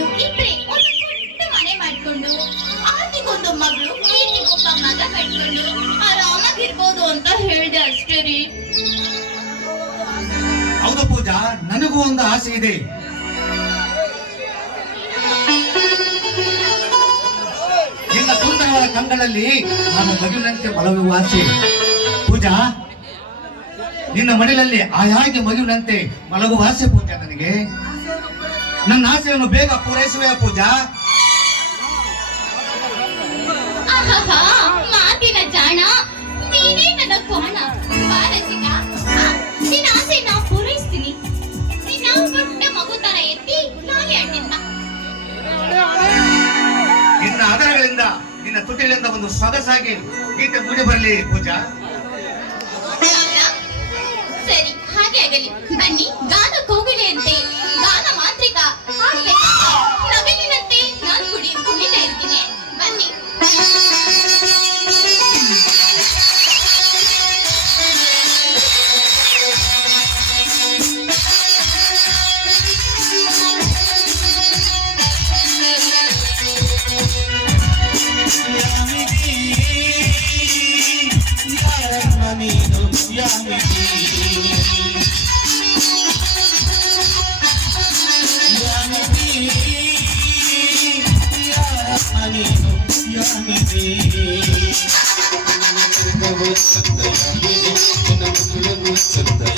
ಗಂಡು ಇಬ್ಬರೇ ಒಂದು ಪುಟ್ಟ ಮನೆ ಮಾಡ್ಕೊಂಡು ಆರ್ತಿಗೊಂದು ಮಗಳು, ಪ್ರೀತಿಗೊಬ್ಬ ಮಗ ಕಟ್ಕೊಂಡು ಆರಾಮಾಗಿರ್ಬೋದು ಅಂತ ಹೇಳ್ದೆ ಅಷ್ಟೇ ರೀ. ಹೌದು ಪೂಜಾ, ನನಗೂ ಒಂದು ಆಸೆ ಇದೆ. ನಿನ್ನ ಸುಂದರವಾದ ಕಂಗಳಲ್ಲಿ ನಾನು ಮಗುವಿನಂತೆ ಮಲಗುವ ಆಸೆ. ಪೂಜಾ, ನಿನ್ನ ಮಡಿಲಲ್ಲಿ ಆಯಾಗಿ ಮಗುವಿನಂತೆ ಮಲಗುವ ಆಸೆ ಪೂಜಾ ನನಗೆ. ನನ್ನ ಆಸೆಯನ್ನು ಬೇಗ ಪೂರೈಸುವೆಯ ಪೂಜಾ. ಮಾತಿನ ಜಾಣ. ನೀನೇ ನನ್ನ ಕೋಣ. ನಿನ್ನ ಆಸೆ ನಾ ಪೂರೈಸ್ತೀನಿ. ನಿನ್ನ ಪುಟ್ಟ ಮಗು ತರ ಎತ್ತಿ ನಾಳೆ ಅಣ್ಣಿಂದ ನಿನ್ನ ಆಧಾರಗಳಿಂದ ನಿನ್ನ ತುಟಿಗಳಿಂದ ಒಂದು ಸೊಗಸಾಗಿ ಗೀತೆ ಮೂಡಿ ಬರಲಿ ಪೂಜಾ. ಸರಿ ಹಾಗೆ ಆಗಲಿ. ಬನ್ನಿ ಗಾನ ಕೋಗಿಲೆಯಂತೆ. Sunday, you know, you know, Sunday.